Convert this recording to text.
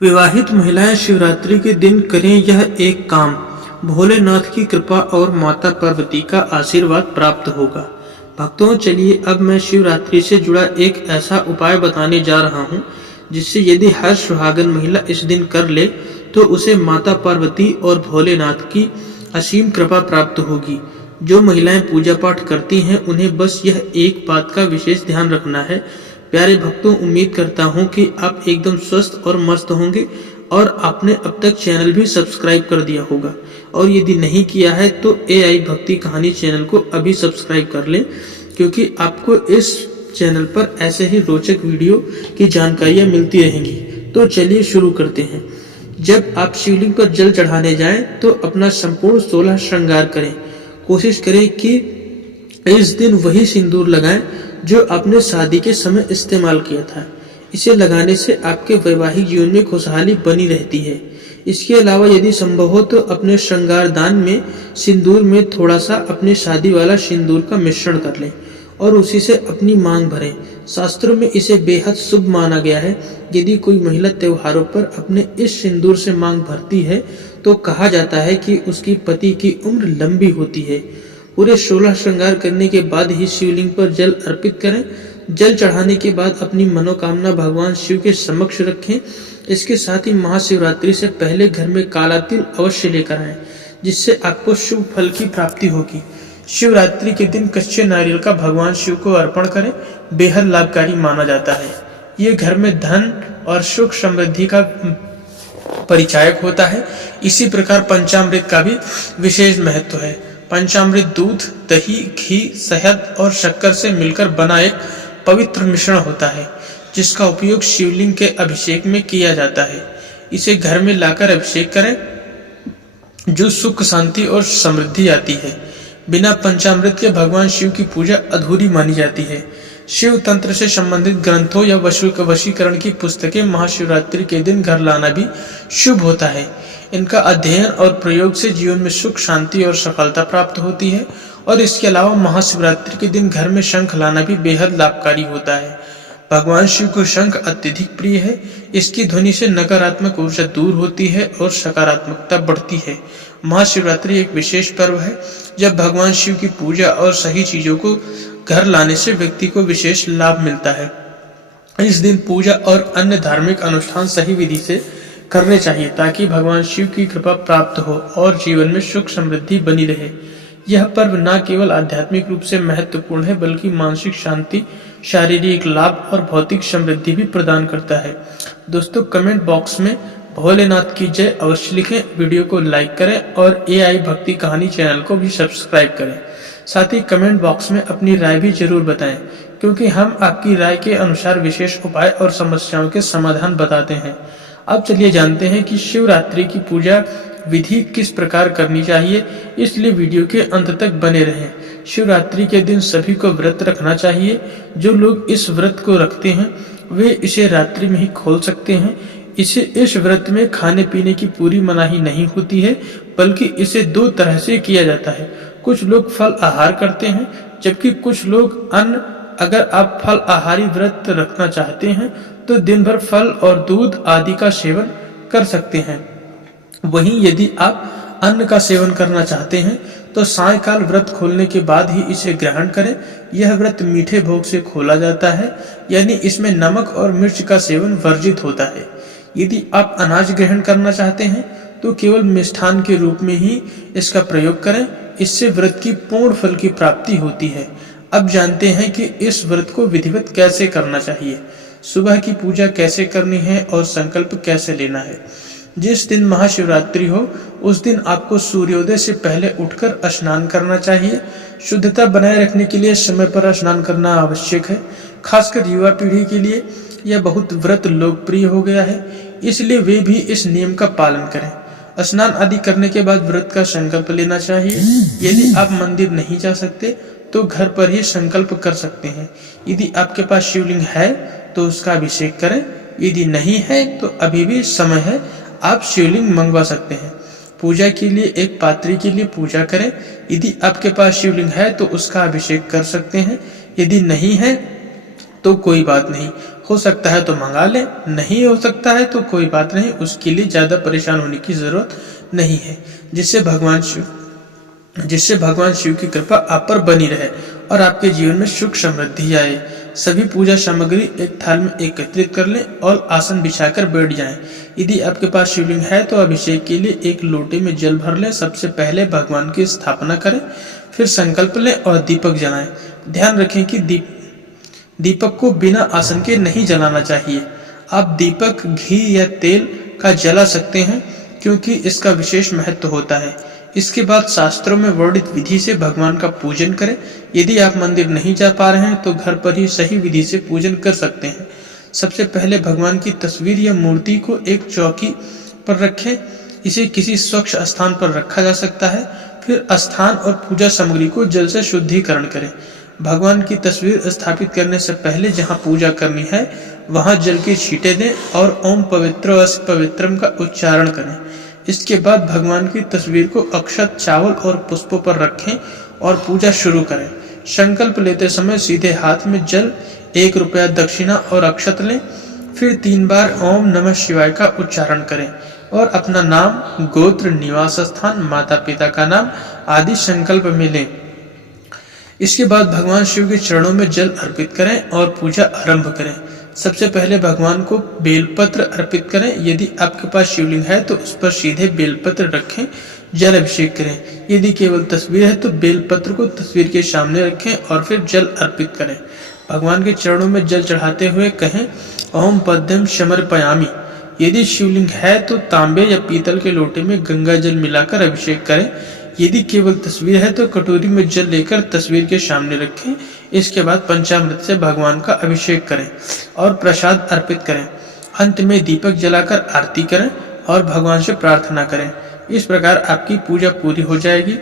विवाहित महिलाएं शिवरात्रि के दिन करें यह एक काम, भोलेनाथ की कृपा और माता पार्वती का आशीर्वाद प्राप्त होगा। भक्तों, चलिए अब मैं शिवरात्रि से जुड़ा एक ऐसा उपाय बताने जा रहा हूँ जिससे यदि हर सुहागन महिला इस दिन कर ले तो उसे माता पार्वती और भोलेनाथ की असीम कृपा प्राप्त होगी। जो महिलाएं पूजा पाठ करती हैं उन्हें बस यह एक बात का विशेष ध्यान रखना है। प्यारे भक्तों, उम्मीद करता हूं कि आप एकदम स्वस्थ और मस्त होंगे और आपने अब तक चैनल भी सब्सक्राइब कर दिया होगा, और यदि नहीं किया है तो AI भक्ति कहानी चैनल को अभी सब्सक्राइब कर लें, क्योंकि आपको इस चैनल पर ऐसे ही रोचक वीडियो की जानकारियां मिलती रहेंगी। तो चलिए शुरू करते हैं। जब आप शिवलिंग पर जल चढ़ाने जाएं तो अपना संपूर्ण 16 श्रृंगार करें। कोशिश करें कि इस दिन वही सिंदूर लगाएं जो आपने शादी के समय इस्तेमाल किया था। इसे लगाने से आपके वैवाहिक जीवन में खुशहाली बनी रहती है। इसके अलावा यदि संभव हो तो अपने श्रृंगार दान में सिंदूर में थोड़ा सा अपनी शादी वाला सिंदूर का मिश्रण कर लें और उसी से अपनी मांग भरें। शास्त्रों में इसे बेहद शुभ माना गया है। यदि कोई महिला त्योहारों पर अपने इस सिंदूर से मांग भरती है तो कहा जाता है कि उसकी पति की उम्र लंबी होती है। पूरे 16 श्रृंगार करने के बाद ही शिवलिंग पर जल अर्पित करें। जल चढ़ाने के बाद अपनी मनोकामना भगवान शिव के समक्ष रखें। इसके साथ ही महाशिवरात्रि से पहले घर में काला तिल अवश्य लेकर आएं, जिससे आपको शुभ फल की प्राप्ति होगी। शिवरात्रि के दिन कच्चे नारियल का भगवान शिव को अर्पण करें, बेहद लाभकारी माना जाता है। ये घर में धन और सुख समृद्धि का परिचायक होता है। इसी प्रकार पंचामृत का भी विशेष महत्व है। पंचामृत दूध, दही, घी, शहद और शक्कर से मिलकर बना एक पवित्र मिश्रण होता है, जिसका उपयोग शिवलिंग के अभिषेक में किया जाता है। इसे घर में लाकर अभिषेक करें, जो सुख, शांति और समृद्धि आती है। बिना पंचामृत के भगवान शिव की पूजा अधूरी मानी जाती है। शिव तंत्र से संबंधित ग्रंथों या वशीकरण की पुस्तकें महाशिवरात्रि के दिन घर लाना भी शुभ होता है। इनका अध्ययन और प्रयोग से जीवन में सुख, शांति और सफलता प्राप्त होती है। और इसके अलावा महाशिवरात्रि के दिन घर में शंख लाना भी बेहद लाभकारी होता है। भगवान शिव को शंख अत्यधिक प्रिय है। इसकी ध्वनि से नकारात्मक ऊर्जा दूर होती है और सकारात्मकता बढ़ती है। महाशिवरात्रि एक विशेष पर्व है जब भगवान शिव की पूजा और सही चीजों को घर लाने से व्यक्ति को विशेष लाभ मिलता है। इस दिन पूजा और अन्य धार्मिक अनुष्ठान सही विधि से करने चाहिए ताकि भगवान शिव की कृपा प्राप्त हो और जीवन में सुख समृद्धि बनी रहे। यह पर्व न केवल आध्यात्मिक रूप से महत्वपूर्ण है बल्कि मानसिक शांति, शारीरिक लाभ और भौतिक समृद्धि भी प्रदान करता है। दोस्तों, कमेंट बॉक्स में भोलेनाथ की जय अवश्य लिखें, वीडियो को लाइक करें और AI भक्ति कहानी चैनल को भी सब्सक्राइब करें। साथ ही कमेंट बॉक्स में अपनी राय भी जरूर बताएं, क्योंकि हम आपकी राय के अनुसार विशेष उपाय और समस्याओं के समाधान बताते हैं। अब चलिए जानते हैं कि शिवरात्रि की पूजा विधि किस प्रकार करनी चाहिए, इसलिए वीडियो के अंत तक बने रहें। शिवरात्रि के दिन सभी को व्रत रखना चाहिए। जो लोग इस व्रत को रखते हैं वे इसे रात्रि में ही खोल सकते हैं। इस व्रत में खाने पीने की पूरी मनाही नहीं होती है, बल्कि इसे 2 तरह से किया जाता है। कुछ लोग फल आहार करते हैं, जबकि कुछ लोग अन्न। अगर आप फल आहारी व्रत रखना चाहते हैं तो दिन भर फल और दूध आदि का सेवन कर सकते हैं। वहीं यदि आप अन्न का सेवन करना चाहते हैं तो सायंकाल व्रत खोलने के बाद ही इसे ग्रहण करें। यह व्रत मीठे भोग से खोला जाता है, यानी इसमें नमक और मिर्च का सेवन वर्जित होता है। यदि आप अनाज ग्रहण करना चाहते हैं तो केवल मिष्ठान के रूप में ही इसका प्रयोग करें। इससे व्रत की पूर्ण फल की प्राप्ति होती है। अब जानते हैं कि इस व्रत को विधिवत कैसे करना चाहिए, सुबह की पूजा कैसे करनी है और संकल्प कैसे लेना है। जिस दिन महाशिवरात्रि हो उस दिन आपको सूर्योदय से पहले उठकर स्नान करना चाहिए। शुद्धता बनाए रखने के लिए समय पर स्नान करना आवश्यक है। खासकर युवा पीढ़ी के लिए यह बहुत व्रत लोकप्रिय हो गया है, इसलिए वे भी इस नियम का पालन करें। स्नान आदि करने के बाद व्रत का संकल्प लेना चाहिए। यदि आप मंदिर नहीं जा सकते तो घर पर ही संकल्प कर सकते हैं। यदि आपके पास शिवलिंग है तो उसका अभिषेक करें। यदि नहीं है तो अभी भी समय है, आप शिवलिंग मंगवा सकते हैं। पूजा के लिए एक पात्री के लिए पूजा करें। यदि आपके पास शिवलिंग है तो उसका अभिषेक कर सकते हैं। यदि नहीं है तो कोई बात नहीं, हो सकता है तो मंगा लें, नहीं हो सकता है तो कोई बात नहीं, उसके लिए ज्यादा परेशान होने की जरूरत नहीं है। जिससे भगवान शिव की कृपा आप पर बनी रहे और आपके जीवन में सुख समृद्धि आए। सभी पूजा सामग्री एक थाल में एकत्रित कर लें और आसन बिछाकर बैठ जाएं। यदि आपके पास शिवलिंग है तो अभिषेक के लिए एक लोटे में जल भर लें। सबसे पहले भगवान की स्थापना करें, फिर संकल्प लें और दीपक जलाएं। ध्यान रखें कि दीपक को बिना आसन के नहीं जलाना चाहिए। आप दीपक घी या तेल का जला सकते हैं क्योंकि इसका विशेष महत्व होता है। इसके बाद शास्त्रों में वर्णित विधि से भगवान का पूजन करें। यदि आप मंदिर नहीं जा पा रहे हैं तो घर पर ही सही विधि से पूजन कर सकते हैं। सबसे पहले भगवान की तस्वीर या मूर्ति को एक चौकी पर रखें। इसे किसी स्वच्छ स्थान पर रखा जा सकता है। फिर स्थान और पूजा सामग्री को जल से शुद्धिकरण करें। भगवान की तस्वीर स्थापित करने से पहले जहां पूजा करनी है वहां जल के छींटे दें और ओम पवित्र अस्य पवित्रम का उच्चारण करें। इसके बाद भगवान की तस्वीर को अक्षत, चावल और पुष्पों पर रखें और पूजा शुरू करें। संकल्प लेते समय सीधे हाथ में जल, 1 रुपया दक्षिणा और अक्षत लें। फिर 3 बार ओम नमः शिवाय का उच्चारण करें और अपना नाम, गोत्र, निवास स्थान, माता पिता का नाम आदि संकल्प में लें। इसके बाद भगवान शिव के चरणों में जल अर्पित करें और पूजा आरंभ करें। सबसे पहले भगवान को बेलपत्र अर्पित करें। यदि आपके पास शिवलिंग है तो उस पर सीधे बेलपत्र रखें, जल अभिषेक करें। यदि केवल तस्वीर है तो बेलपत्र को तस्वीर के सामने रखें और फिर जल अर्पित करें। भगवान के चरणों में जल चढ़ाते हुए कहें, ओम पद्मं समर्पयामि। यदि शिवलिंग है तो तांबे या पीतल के लोटे में गंगा जल मिलाकर अभिषेक करें। यदि केवल तस्वीर है तो कटोरी में जल लेकर तस्वीर के सामने रखें। इसके बाद पंचामृत से भगवान का अभिषेक करें और प्रसाद अर्पित करें। अंत में दीपक जलाकर आरती करें और भगवान से प्रार्थना करें। इस प्रकार आपकी पूजा पूरी हो जाएगी।